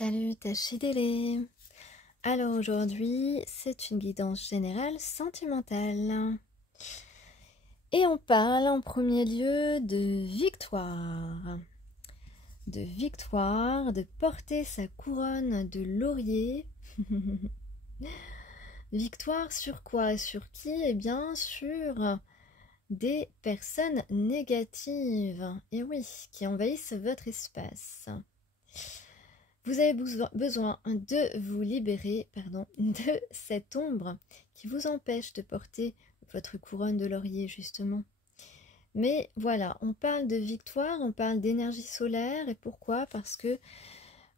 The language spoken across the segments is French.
Salut Tachidélé. Alors aujourd'hui, c'est une guidance générale sentimentale. Et on parle en premier lieu de victoire. De victoire, de porter sa couronne de laurier. Victoire sur quoi? Sur qui? Eh bien sur des personnes négatives. Et oui, qui envahissent votre espace. Vous avez besoin de vous libérer de cette ombre qui vous empêche de porter votre couronne de laurier justement. Mais voilà, on parle de victoire, on parle d'énergie solaire. Et pourquoi? Parce que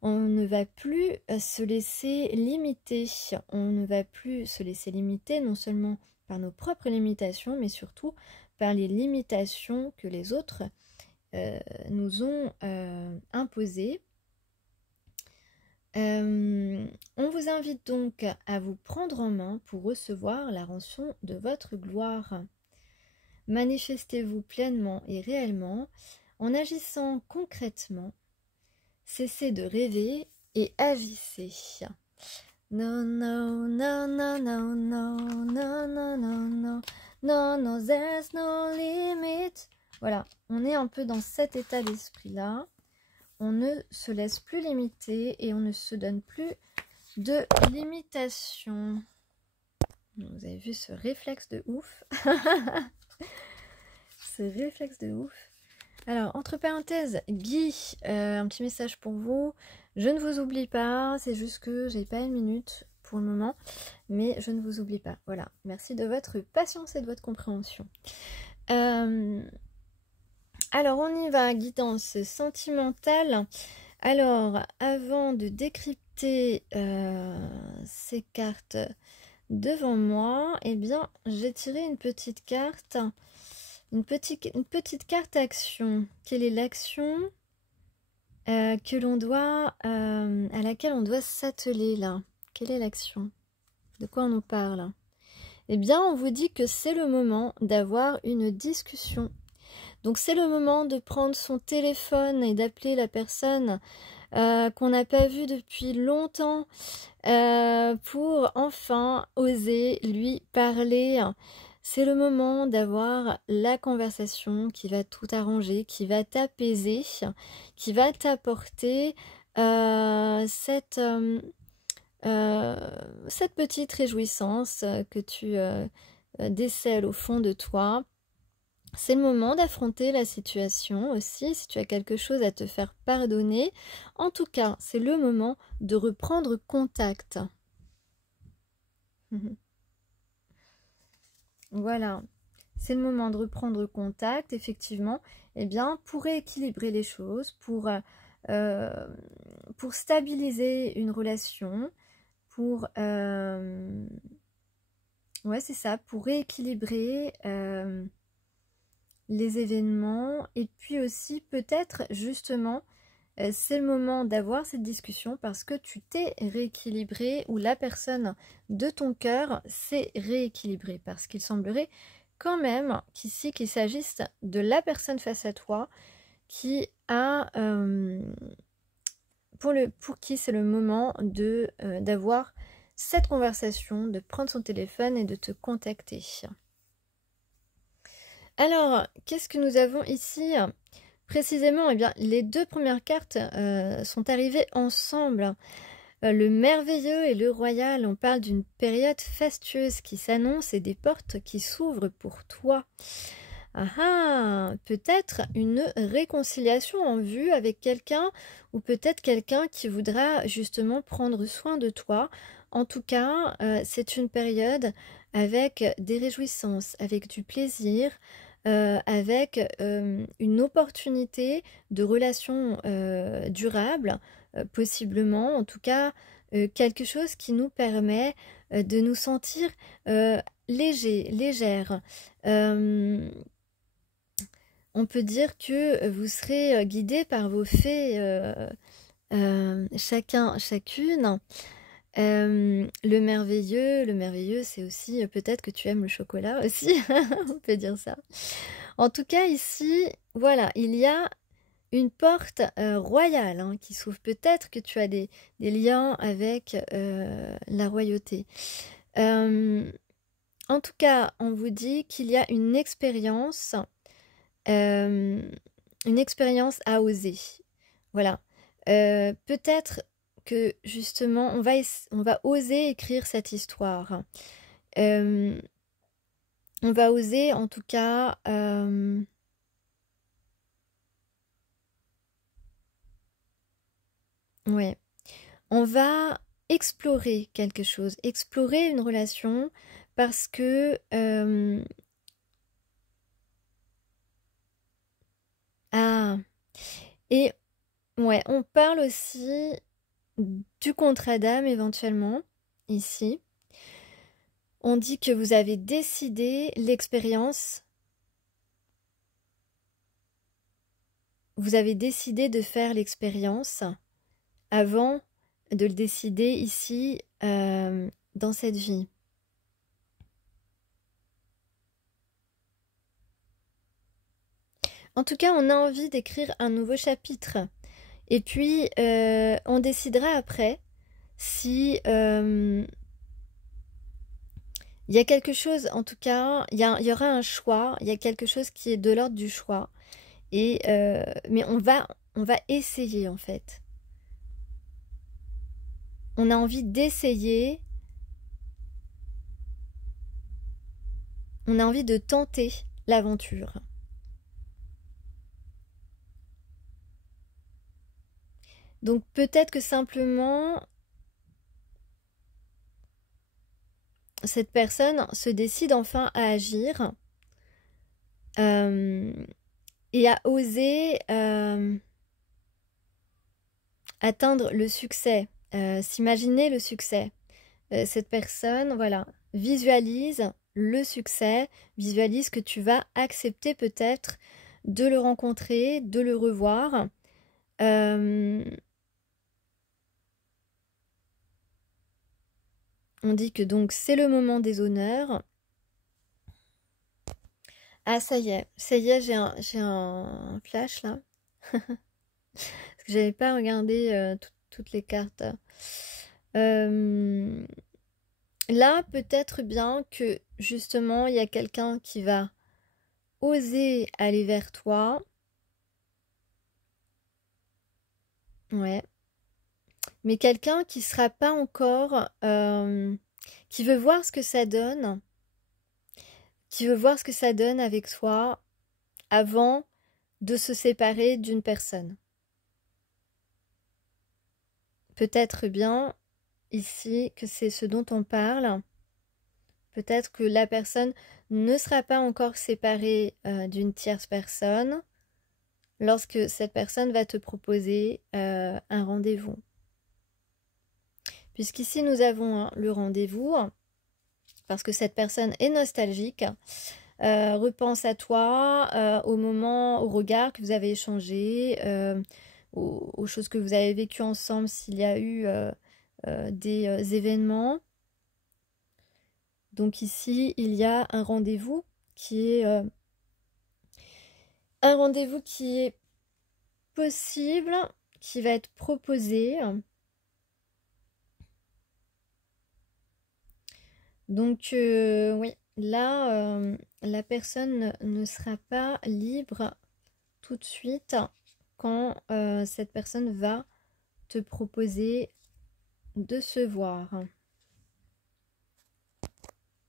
on ne va plus se laisser limiter. On ne va plus se laisser limiter non seulement par nos propres limitations, mais surtout par les limitations que les autres nous ont imposées. On vous invite donc à vous prendre en main pour recevoir la rançon de votre gloire. Manifestez-vous pleinement et réellement en agissant concrètement. Cessez de rêver et agissez. Non, non, non, non, non, non, non, non, non, non, non, non, there's no limit. Voilà, on est un peu dans cet état d'esprit-là. On ne se laisse plus limiter et on ne se donne plus de limitation. Vous avez vu ce réflexe de ouf. Ce réflexe de ouf. Alors, entre parenthèses, Guy, un petit message pour vous. Je ne vous oublie pas, c'est juste que j'ai pas une minute pour le moment, mais je ne vous oublie pas. Voilà, merci de votre patience et de votre compréhension. Alors, on y va, guidance sentimentale. Alors, avant de décrypter ces cartes devant moi, eh bien, j'ai tiré une petite carte, une petite carte action. Quelle est l'action que l'on doit, à laquelle on doit s'atteler là? Quelle est l'action? De quoi on nous parle? Eh bien, on vous dit que c'est le moment d'avoir une discussion. Donc c'est le moment de prendre son téléphone et d'appeler la personne qu'on n'a pas vue depuis longtemps pour enfin oser lui parler. C'est le moment d'avoir la conversation qui va tout arranger, qui va t'apaiser, qui va t'apporter cette petite réjouissance que tu décèles au fond de toi. C'est le moment d'affronter la situation aussi, si tu as quelque chose à te faire pardonner. En tout cas, c'est le moment de reprendre contact. Voilà, c'est le moment de reprendre contact, effectivement, eh bien, pour rééquilibrer les choses, pour stabiliser une relation, pour... ouais, c'est ça, pour rééquilibrer... les événements, et puis aussi peut-être justement c'est le moment d'avoir cette discussion parce que tu t'es rééquilibré ou la personne de ton cœur s'est rééquilibrée, parce qu'il semblerait quand même qu'ici qu'il s'agisse de la personne face à toi qui a pour qui c'est le moment de d'avoir cette conversation, de prendre son téléphone et de te contacter. Alors, qu'est-ce que nous avons ici? Précisément, eh bien, les deux premières cartes sont arrivées ensemble. Le merveilleux et le royal, on parle d'une période fastueuse qui s'annonce et des portes qui s'ouvrent pour toi. Ah ah, peut-être une réconciliation en vue avec quelqu'un, ou peut-être quelqu'un qui voudra justement prendre soin de toi. En tout cas, c'est une période avec des réjouissances, avec du plaisir, avec une opportunité de relation durable, possiblement, en tout cas, quelque chose qui nous permet de nous sentir légers, légères. On peut dire que vous serez guidé par vos fées, chacun, chacune. Le merveilleux, c'est aussi peut-être que tu aimes le chocolat aussi, on peut dire ça. En tout cas, ici, voilà, il y a une porte royale hein, qui s'ouvre. Peut-être que tu as des liens avec la royauté. En tout cas, on vous dit qu'il y a une expérience à oser. Voilà. Peut-être que justement, on va oser écrire cette histoire. On va oser, en tout cas, ouais. On va explorer quelque chose, explorer une relation parce que ah et ouais, on parle aussi du contrat d'âme éventuellement ici. On dit que vous avez décidé l'expérience. Vous avez décidé de faire l'expérience avant de le décider ici dans cette vie. En tout cas, on a envie d'écrire un nouveau chapitre. Et puis, on décidera après si il y a quelque chose, en tout cas, il y aura un choix, il y a quelque chose qui est de l'ordre du choix. Et, mais on va essayer en fait. On a envie d'essayer. On a envie de tenter l'aventure. Donc peut-être que simplement cette personne se décide enfin à agir et à oser atteindre le succès, s'imaginer le succès. Cette personne, voilà, visualise le succès, visualise que tu vas accepter peut-être de le rencontrer, de le revoir. On dit que donc c'est le moment des honneurs. Ah ça y est, j'ai un flash là. Parce que j'avais pas regardé toutes les cartes. Là, peut-être bien que justement, il y a quelqu'un qui va oser aller vers toi. Ouais. Mais quelqu'un qui sera pas encore... qui veut voir ce que ça donne. Qui veut voir ce que ça donne avec toi avant de se séparer d'une personne. Peut-être bien ici que c'est ce dont on parle. Peut-être que la personne ne sera pas encore séparée d'une tierce personne lorsque cette personne va te proposer un rendez-vous. Puisqu'ici nous avons le rendez-vous, parce que cette personne est nostalgique, repense à toi au moment, au regard que vous avez échangé, aux choses que vous avez vécues ensemble s'il y a eu des événements. Donc ici, il y a un rendez-vous qui est possible, qui va être proposé. Donc oui, là, la personne ne sera pas libre tout de suite quand cette personne va te proposer de se voir.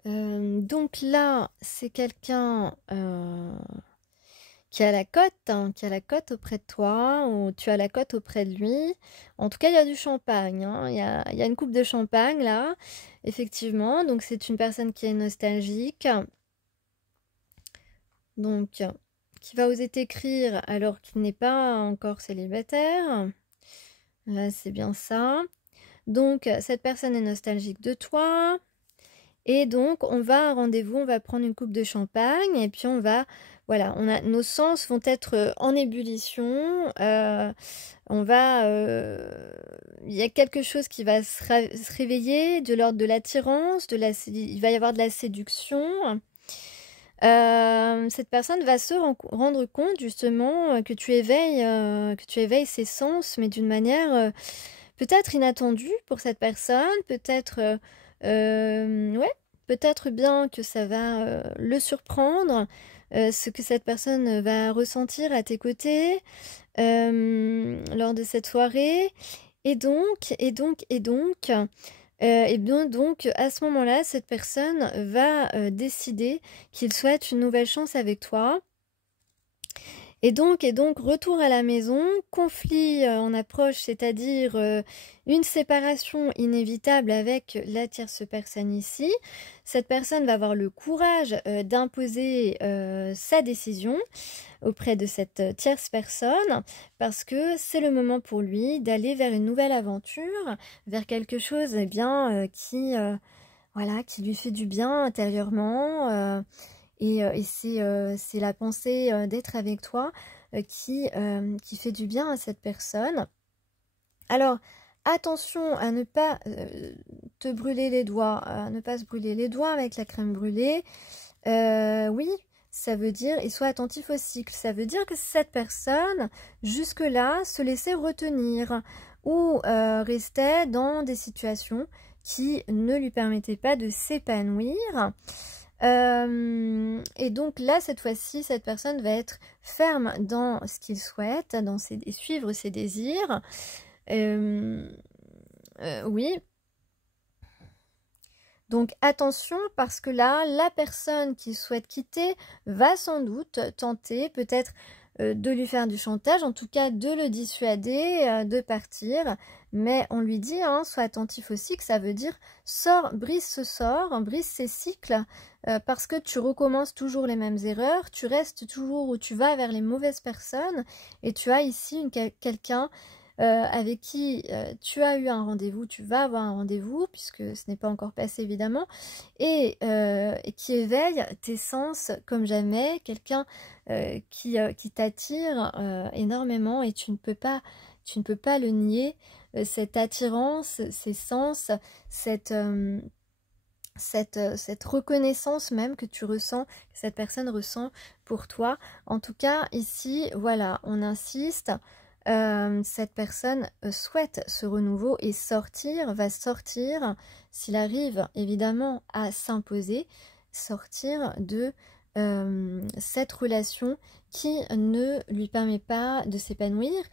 Donc là, c'est quelqu'un qui a la cote, hein, qui a la cote auprès de toi, ou tu as la cote auprès de lui. En tout cas, il y a du champagne, hein. Il y a une coupe de champagne là, effectivement. Donc c'est une personne qui est nostalgique. Donc, qui va oser t'écrire alors qu'il n'est pas encore célibataire. Là, c'est bien ça. Donc, cette personne est nostalgique de toi. Et donc, on va à un rendez-vous, on va prendre une coupe de champagne et puis on va, voilà, nos sens vont être en ébullition. Il y a quelque chose qui va se réveiller de l'ordre de l'attirance, il va y avoir de la séduction. Cette personne va se rendre compte justement que tu éveilles ses sens, mais d'une manière peut-être inattendue pour cette personne, peut-être ouais, peut-être bien que ça va le surprendre, ce que cette personne va ressentir à tes côtés lors de cette soirée. Et bien donc, à ce moment-là, cette personne va décider qu'il souhaite une nouvelle chance avec toi. Et donc, retour à la maison, conflit en approche, c'est-à-dire une séparation inévitable avec la tierce personne ici. Cette personne va avoir le courage d'imposer sa décision auprès de cette tierce personne parce que c'est le moment pour lui d'aller vers une nouvelle aventure, vers quelque chose eh bien, voilà, qui lui fait du bien intérieurement. Et c'est la pensée d'être avec toi qui fait du bien à cette personne. Alors, attention à ne pas te brûler les doigts, à ne pas se brûler les doigts avec la crème brûlée. Oui, ça veut dire, et sois attentif au cycle, ça veut dire que cette personne, jusque-là, se laissait retenir ou restait dans des situations qui ne lui permettaient pas de s'épanouir. Et donc là, cette fois-ci, cette personne va être ferme dans ce qu'il souhaite, et suivre ses désirs. Oui. Donc attention parce que là, la personne qui souhaite quitter va sans doute tenter peut-être de lui faire du chantage, en tout cas de le dissuader de partir. Mais on lui dit, hein, sois attentif aussi, que ça veut dire brise ce sort, brise ces cycles, parce que tu recommences toujours les mêmes erreurs, tu restes toujours où tu vas vers les mauvaises personnes, et tu as ici quelqu'un avec qui tu as eu un rendez-vous, tu vas avoir un rendez-vous, puisque ce n'est pas encore passé évidemment, et qui éveille tes sens comme jamais, quelqu'un qui t'attire énormément, et tu ne peux pas le nier, cette attirance, ces sens, cette reconnaissance même que tu ressens, que cette personne ressent pour toi. En tout cas, ici, voilà, on insiste. Cette personne souhaite ce renouveau et va sortir, s'il arrive évidemment à s'imposer, sortir de cette relation qui ne lui permet pas de s'épanouir,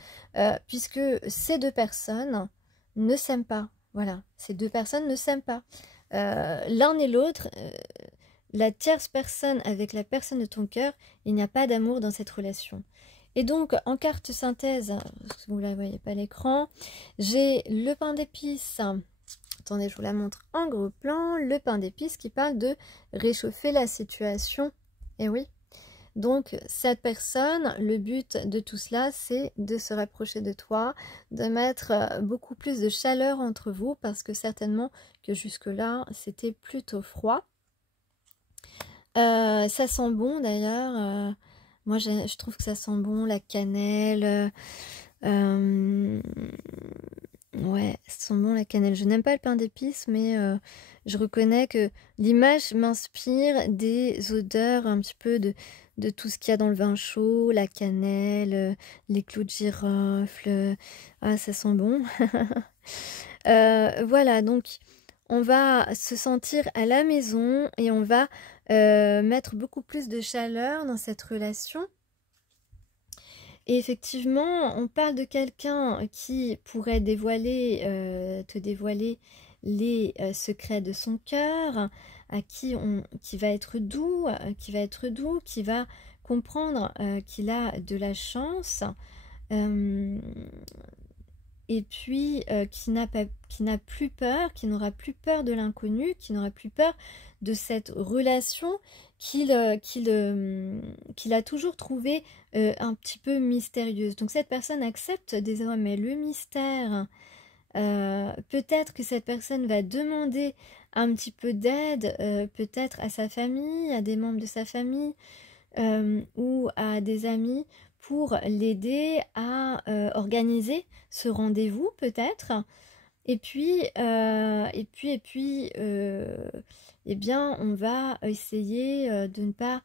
puisque ces deux personnes ne s'aiment pas. Voilà, ces deux personnes ne s'aiment pas. L'un et l'autre, la tierce personne avec la personne de ton cœur, il n'y a pas d'amour dans cette relation. Et donc, en carte synthèse, parce que vous ne la voyez pas à l'écran, j'ai le pain d'épices. Attendez, je vous la montre en gros plan. Le pain d'épices qui parle de réchauffer la situation. Et oui. Donc, cette personne, le but de tout cela, c'est de se rapprocher de toi, de mettre beaucoup plus de chaleur entre vous, parce que certainement que jusque-là, c'était plutôt froid. Ça sent bon d'ailleurs. Moi, je trouve que ça sent bon, la cannelle. Ouais, ça sent bon la cannelle. Je n'aime pas le pain d'épices, mais je reconnais que l'image m'inspire des odeurs un petit peu de tout ce qu'il y a dans le vin chaud, la cannelle, les clous de girofle. Ah, ça sent bon. Voilà, donc on va se sentir à la maison et on va mettre beaucoup plus de chaleur dans cette relation. Et effectivement, on parle de quelqu'un qui pourrait te dévoiler les secrets de son cœur, qui va être doux, qui va comprendre qu'il a de la chance, et puis qui n'a plus peur, qui n'aura plus peur de l'inconnu, qui n'aura plus peur de cette relation qu'il a toujours trouvée un petit peu mystérieuse. Donc cette personne accepte désormais le mystère. Peut-être que cette personne va demander un petit peu d'aide, peut-être à sa famille, à des membres de sa famille ou à des amis, pour l'aider à organiser ce rendez-vous peut-être. Et puis, eh bien, on va essayer de ne pas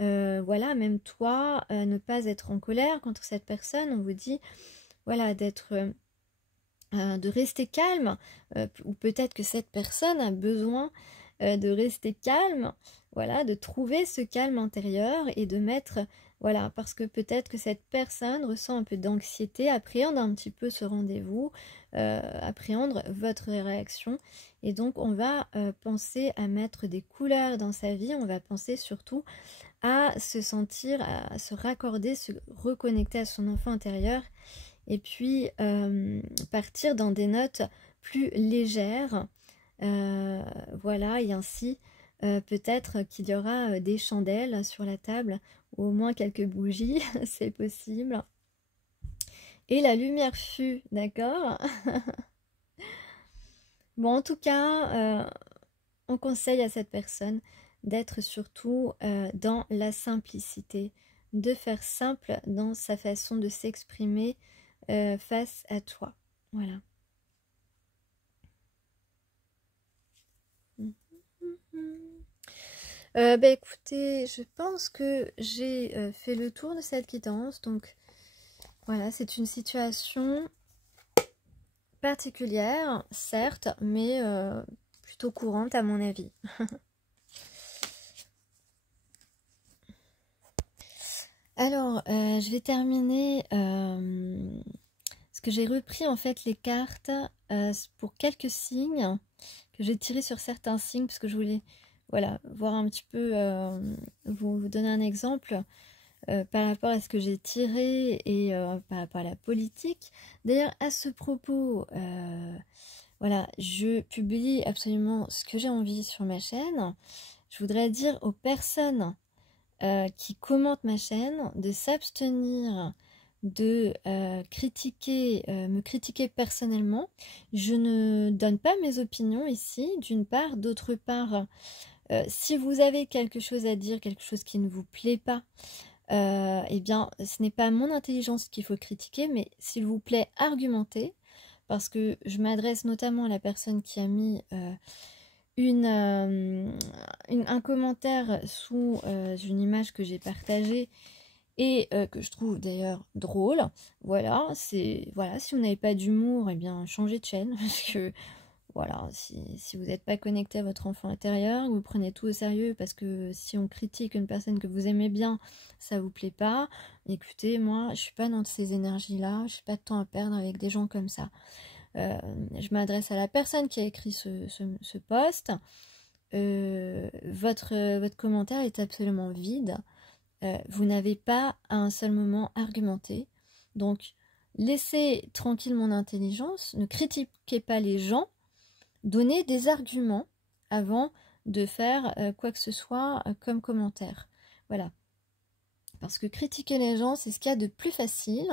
voilà, même toi, ne pas être en colère contre cette personne. On vous dit, voilà, de rester calme, ou peut-être que cette personne a besoin de rester calme, voilà, de trouver ce calme intérieur et de mettre, voilà, parce que peut-être que cette personne ressent un peu d'anxiété, appréhende un petit peu ce rendez-vous, appréhende votre réaction, et donc on va penser à mettre des couleurs dans sa vie, on va penser surtout à se sentir, à se raccorder, se reconnecter à son enfant intérieur, et puis partir dans des notes plus légères, voilà, et ainsi peut-être qu'il y aura des chandelles sur la table, ou au moins quelques bougies, c'est possible. Et la lumière fut, d'accord. Bon, en tout cas, on conseille à cette personne d'être surtout dans la simplicité, de faire simple dans sa façon de s'exprimer face à toi. Voilà. Bah écoutez, je pense que j'ai fait le tour de cette guidance. Donc voilà, c'est une situation particulière, certes, mais plutôt courante à mon avis. Alors, je vais terminer parce que j'ai repris en fait les cartes pour quelques signes que j'ai tirés sur certains signes, parce que je voulais, voilà, voir un petit peu, vous donner un exemple par rapport à ce que j'ai tiré et par rapport à la politique. D'ailleurs, à ce propos, voilà, je publie absolument ce que j'ai envie sur ma chaîne. Je voudrais dire aux personnes qui commentent ma chaîne de s'abstenir de critiquer, me critiquer personnellement. Je ne donne pas mes opinions ici, d'une part. D'autre part, si vous avez quelque chose à dire, quelque chose qui ne vous plaît pas, eh bien, ce n'est pas mon intelligence qu'il faut critiquer, mais s'il vous plaît, argumentez, parce que je m'adresse notamment à la personne qui a mis un commentaire sous une image que j'ai partagée et que je trouve d'ailleurs drôle. Voilà, voilà, si vous n'avez pas d'humour, eh bien changez de chaîne, parce que voilà, si vous n'êtes pas connecté à votre enfant intérieur, vous prenez tout au sérieux, parce que si on critique une personne que vous aimez bien, ça vous plaît pas. Écoutez, moi, je suis pas dans ces énergies-là, je n'ai pas de temps à perdre avec des gens comme ça. Je m'adresse à la personne qui a écrit ce post. Votre commentaire est absolument vide. Vous n'avez pas à un seul moment argumenté. Donc, laissez tranquille mon intelligence, ne critiquez pas les gens, donnez des arguments avant de faire quoi que ce soit comme commentaire. Voilà. Parce que critiquer les gens, c'est ce qu'il y a de plus facile.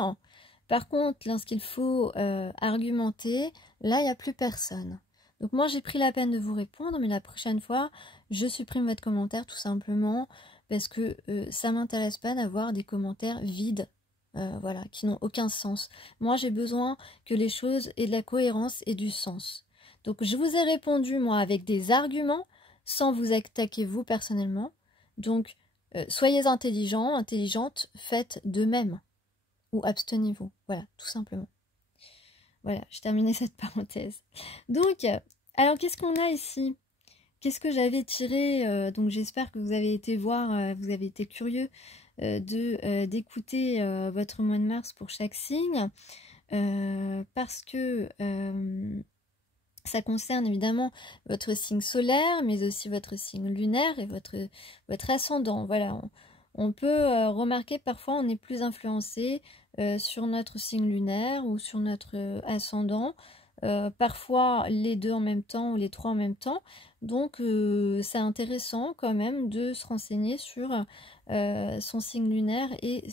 Par contre, lorsqu'il faut argumenter, là, il n'y a plus personne. Donc moi, j'ai pris la peine de vous répondre, mais la prochaine fois, je supprime votre commentaire tout simplement, parce que ça ne m'intéresse pas d'avoir des commentaires vides, voilà, qui n'ont aucun sens. Moi, j'ai besoin que les choses aient de la cohérence et du sens. Donc je vous ai répondu, moi, avec des arguments, sans vous attaquer vous personnellement. Donc, soyez intelligents, intelligentes, faites de même. Ou abstenez-vous, voilà, tout simplement. Voilà, j'ai terminé cette parenthèse. Donc, alors qu'est-ce qu'on a ici? Qu'est-ce que j'avais tiré? Donc j'espère que vous avez été voir, vous avez été curieux d'écouter votre mois de mars pour chaque signe. Parce que ça concerne évidemment votre signe solaire, mais aussi votre signe lunaire et votre ascendant. Voilà, on peut remarquer parfois on est plus influencé sur notre signe lunaire ou sur notre ascendant. Parfois les deux en même temps ou les trois en même temps. Donc c'est intéressant quand même de se renseigner sur son signe lunaire et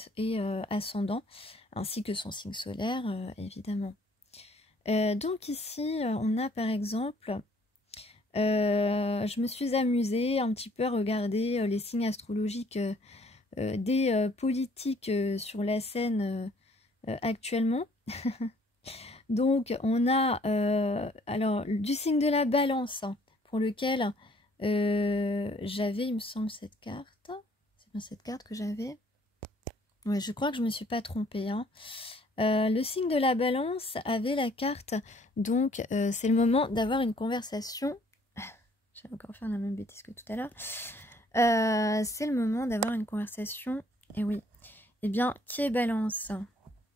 ascendant, ainsi que son signe solaire, évidemment. Donc ici, on a par exemple, je me suis amusée un petit peu à regarder les signes astrologiques des politiques sur la scène actuellement. Donc on a alors du signe de la balance, hein, pour lequel j'avais, il me semble, cette carte. bien cette carte que j'avais. Ouais, je crois que je me suis pas trompée, hein. Le signe de la balance avait la carte, donc c'est le moment d'avoir une conversation. Je vais encore faire la même bêtise que tout à l'heure. C'est le moment d'avoir une conversation. Et oui. Eh bien, qui est balance,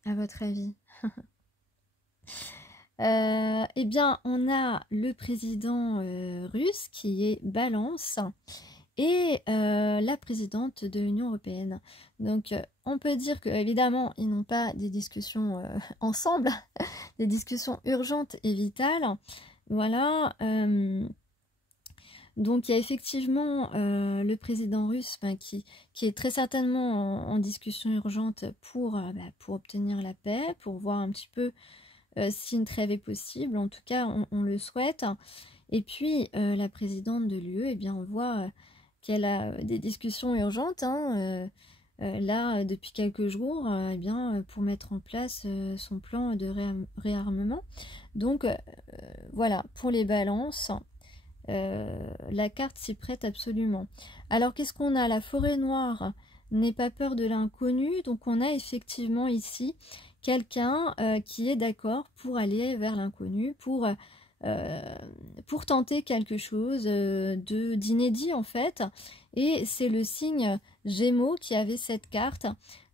à votre avis? Eh bien, on a le président russe qui est balance et la présidente de l'Union européenne. Donc, on peut dire que évidemment, ils n'ont pas des discussions ensemble, des discussions urgentes et vitales. Voilà. Donc, il y a effectivement le président russe qui est très certainement en discussion urgente pour obtenir la paix, pour voir un petit peu si une trêve est possible. En tout cas, on le souhaite. Et puis, la présidente de l'UE, eh bien, on voit qu'elle a des discussions urgentes, hein, là, depuis quelques jours, eh bien, pour mettre en place son plan de réarmement. Donc, voilà, pour les balances, la carte s'y prête absolument. Alors, qu'est-ce qu'on a? La forêt noire n'ait pas peur de l'inconnu. Donc, on a effectivement ici quelqu'un qui est d'accord pour aller vers l'inconnu, pour tenter quelque chose d'inédit en fait. Et c'est le signe Gémeaux qui avait cette carte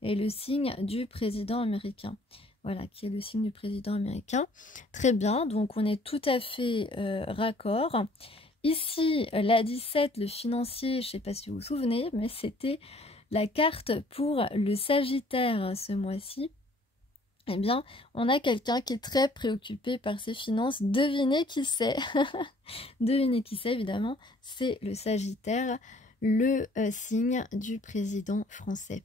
et le signe du président américain. Voilà, qui est le signe du président américain. Très bien, donc on est tout à fait raccord. Ici, la 17, le financier, je ne sais pas si vous vous souvenez, mais c'était la carte pour le Sagittaire ce mois-ci. Eh bien, on a quelqu'un qui est très préoccupé par ses finances. Devinez qui c'est. Devinez qui c'est, évidemment. C'est le Sagittaire, le signe du président français.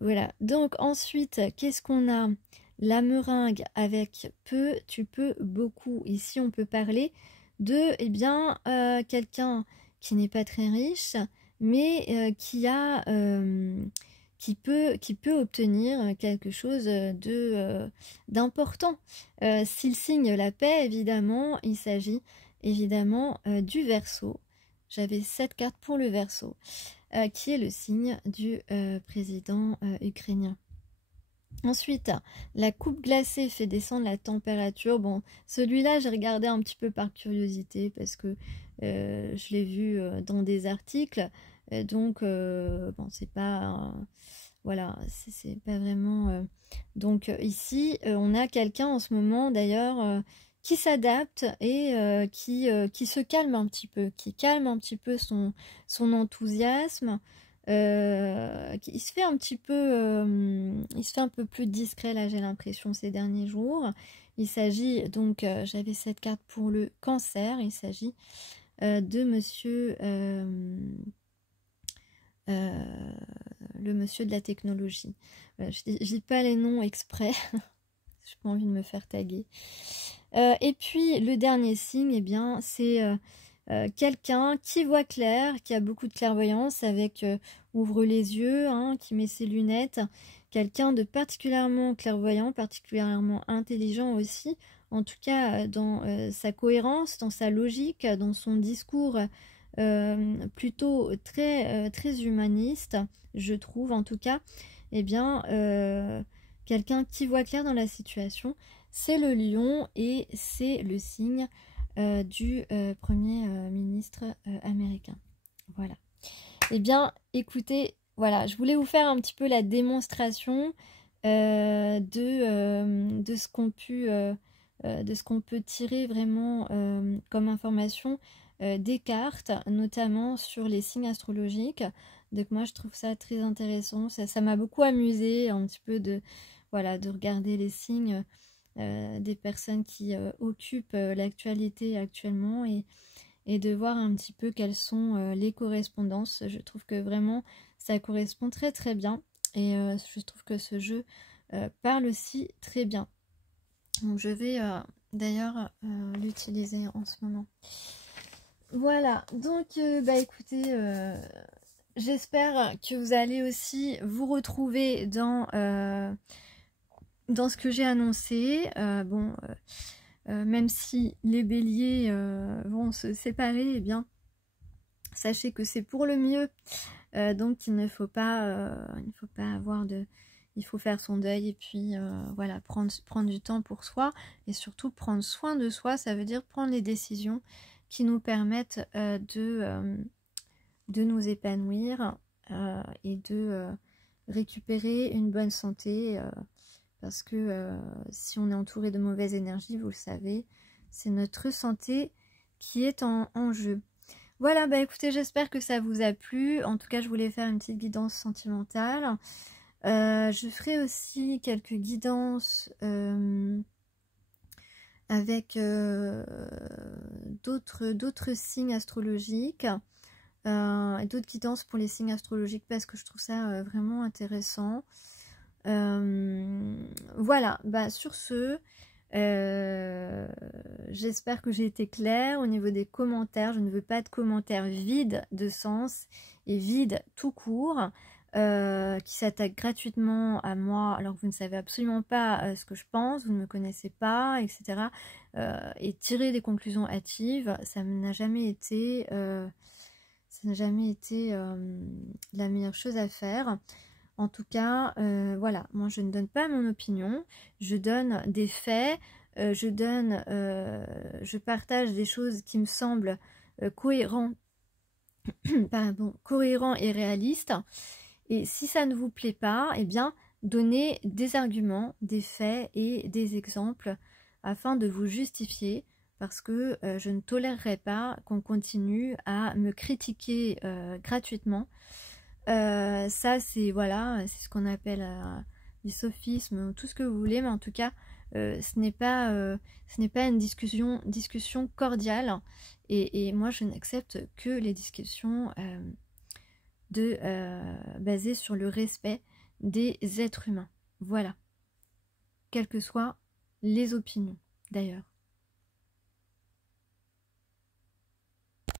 Voilà. Donc, ensuite, qu'est-ce qu'on a? La meringue avec peu, tu peux, beaucoup. Ici, on peut parler de, eh bien, quelqu'un qui n'est pas très riche, mais qui peut obtenir quelque chose d'important. S'il signe la paix, évidemment, il s'agit évidemment du Verseau. J'avais 7 cartes pour le Verseau, qui est le signe du président ukrainien. Ensuite, la coupe glacée fait descendre la température. Bon, celui-là, j'ai regardé un petit peu par curiosité parce que je l'ai vu dans des articles. Donc, bon, c'est pas... voilà, c'est pas vraiment... Donc, ici, on a quelqu'un en ce moment, d'ailleurs, qui s'adapte et qui se calme un petit peu, qui calme un petit peu son enthousiasme. Il se fait un petit peu, il se fait un peu plus discret là, j'ai l'impression ces derniers jours. Il s'agit donc, j'avais cette carte pour le cancer. Il s'agit de monsieur, le monsieur de la technologie. Je dis pas les noms exprès. J'ai pas envie de me faire taguer. Et puis le dernier signe, eh bien, c'est quelqu'un qui voit clair, qui a beaucoup de clairvoyance, avec ouvre les yeux, hein, qui met ses lunettes, quelqu'un de particulièrement clairvoyant, particulièrement intelligent aussi, en tout cas dans sa cohérence, dans sa logique, dans son discours plutôt très humaniste, je trouve en tout cas. Eh bien, quelqu'un qui voit clair dans la situation, c'est le lion et c'est le signe du Premier ministre américain. Voilà. Eh bien, écoutez, voilà, je voulais vous faire un petit peu la démonstration de ce qu'on peut tirer vraiment comme information des cartes, notamment sur les signes astrologiques. Donc moi, je trouve ça très intéressant. Ça m'a beaucoup amusé un petit peu de regarder les signes des personnes qui occupent l'actualité actuellement et de voir un petit peu quelles sont les correspondances. Je trouve que vraiment ça correspond très très bien et je trouve que ce jeu parle aussi très bien. Donc je vais d'ailleurs l'utiliser en ce moment. Voilà, donc écoutez, j'espère que vous allez aussi vous retrouver dans ce que j'ai annoncé. Même si les béliers vont se séparer, eh bien, sachez que c'est pour le mieux. Donc il ne faut pas avoir de... Il faut faire son deuil et puis voilà, prendre du temps pour soi et surtout prendre soin de soi. Ça veut dire prendre les décisions qui nous permettent de nous épanouir et de récupérer une bonne santé. Parce que si on est entouré de mauvaise énergie, vous le savez, c'est notre santé qui est en jeu. Voilà, bah écoutez, j'espère que ça vous a plu. En tout cas, je voulais faire une petite guidance sentimentale. Je ferai aussi quelques guidances avec d'autres signes astrologiques et d'autres guidances pour les signes astrologiques parce que je trouve ça vraiment intéressant. Voilà, bah sur ce, j'espère que j'ai été claire au niveau des commentaires. Je ne veux pas de commentaires vides de sens et vides tout court qui s'attaquent gratuitement à moi alors que vous ne savez absolument pas ce que je pense, vous ne me connaissez pas, etc. Et tirer des conclusions hâtives, ça n'a jamais été la meilleure chose à faire. En tout cas, voilà, moi je ne donne pas mon opinion, je donne des faits, je partage des choses qui me semblent cohérents et réalistes. Et si ça ne vous plaît pas, eh bien, donnez des arguments, des faits et des exemples afin de vous justifier parce que je ne tolérerai pas qu'on continue à me critiquer gratuitement. Ça c'est voilà, c'est ce qu'on appelle des sophismes, tout ce que vous voulez, mais en tout cas ce n'est pas une discussion cordiale et moi je n'accepte que les discussions basées sur le respect des êtres humains. Voilà, quelles que soient les opinions d'ailleurs.